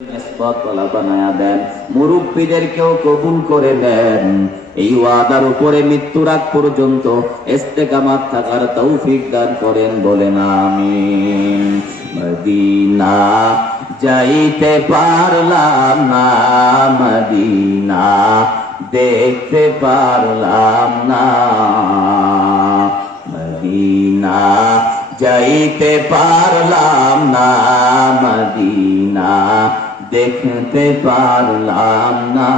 নিসবতওয়ালা বানায়া দেন, মুরব্বীদেরকেও কবুল করে দেন। এই ওয়াদার উপরে মৃত্যুর আগ পর্যন্ত ইস্তেকামাত থাকার তৌফিক দান করেন, বলেন আমিন। মদিনা যাইতে পারলাম না, মদিনা দেখতে পারলাম না, মদিনা যাইতে পারলাম না, মদিনা দেখতে পারলাম না।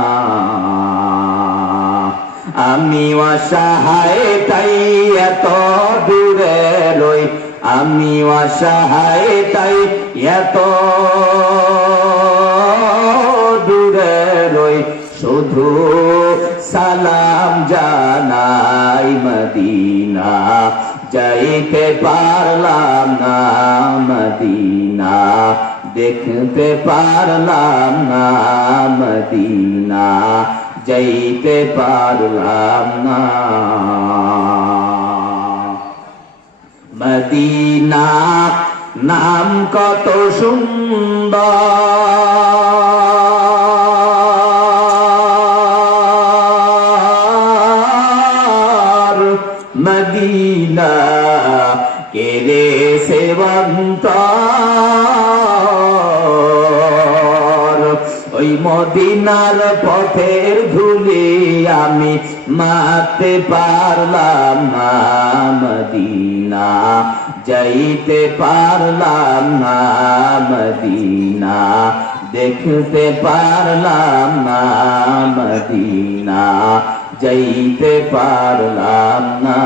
আমি অসহায় তাই এত দূরে রই, আমি অসহায় তাই এত দূরে রই, শুধু সালাম জানাই, মদিনা যাইতে পারলাম না, মদিনা দেখতে পারলাম না, মদিনা যাইতে পারলাম না। মদিনা নাম কত সুন্দর, মদিনা কেরে সেবন্তর, ওই মদিনার পথের ধুলি আমি মাখতে পারলাম না, মদিনা যাইতে পারলাম না, মদিনা দেখতে পারলাম না, মদিনা যাইতে পারলাম না।